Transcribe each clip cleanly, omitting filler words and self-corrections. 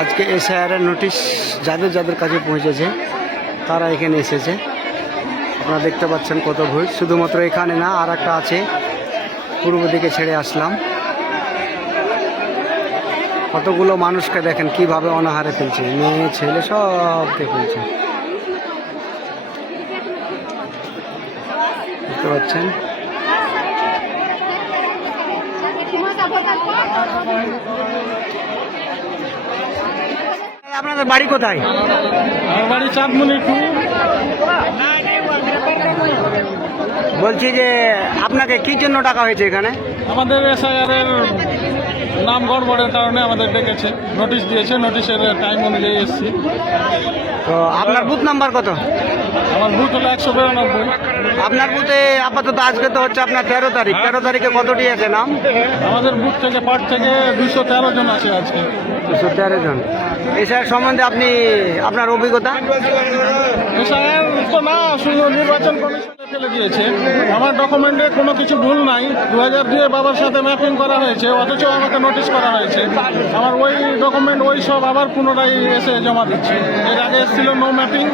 আজকে এসআইআরের নোটিশ যাদের যাদের কাছে পৌঁছেছে তারা এখানে এসেছে। আপনারা দেখতে পাচ্ছেন কত ভিড়। শুধুমাত্র এখানে না, আর একটা আছে, পূর্ব দিকে ছেড়ে আসলাম। কতগুলো মানুষকে দেখেন কিভাবে অনাহারে ফেলছে, মেয়ে ছেলে সবকে ফেলছে, দেখতে পাচ্ছেন। আপনাদের বাড়ি কোথায়? আমার বাড়ি চাঁদমণি। বলছি যে আপনাকে কি জন্য ডাকা হয়েছে এখানে? আমাদের এসআইআর এর নাম গড়বড়ের কারণে আমাদের ডেকেছে, নোটিশ দিয়েছে, নোটিশের টাইম অনুযায়ী এসেছি। তো আপনার বুথ নাম্বার কত? আমার বুথ হলো 192। আপনার বুথে আপাতত আজকে তো হচ্ছে আপনার 13 তারিখ, 13 তারিখে কতটি আছে নাম? আমাদের বুথ থেকে পার্ট থেকে 213 জন আছে আজকে। 213 জন। এসআইআর সম্বন্ধে আপনি আপনার অভিজ্ঞতা? এসআইআর তো না, শুধু নির্বাচন কমিশনে ফেলে দিয়েছে। আমার ডকুমেন্টে কোনো কিছু ভুল নাই। 2002 বাবার সাথে ম্যাপিং করা হয়েছে, অথচ আমাকে নোটিশ করা হয়েছে। আমার ওই ডকুমেন্ট ওই সব আবার পুনরায় এসে জমা দিচ্ছি। এর আগে এসেছিল নো ম্যাপিং,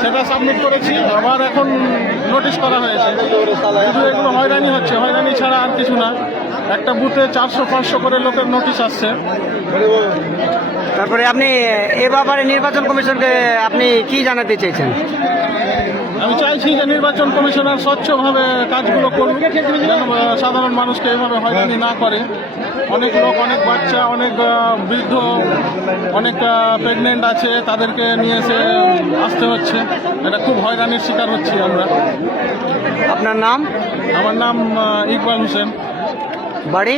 সেটা সাবমিট করেছি, আবার এখন নোটিশ করা হয়েছে। শুধু এগুলো হয়রানি হচ্ছে, হয়রানি ছাড়া আর কিছু না। একটা বুথে 400-500 করে লোকের নোটিশ আসছে। তারপরে আপনি এ ব্যাপারে নির্বাচন কমিশনকে আপনি কি জানাতে চেয়েছেন? আমি চাইছি যে নির্বাচন কমিশনার স্বচ্ছভাবে কাজগুলো করুক, যেন সাধারণ মানুষকে এভাবে হয়রানি না করে। অনেক লোক, অনেক বাচ্চা, অনেক বৃদ্ধ, অনেক প্রেগনেন্ট আছে, তাদেরকে নিয়ে এসে আসতে হচ্ছে। এটা খুব হয়রানির শিকার হচ্ছি আমরা। আপনার নাম? আমার নাম ইকবাল হোসেন। বাড়ি?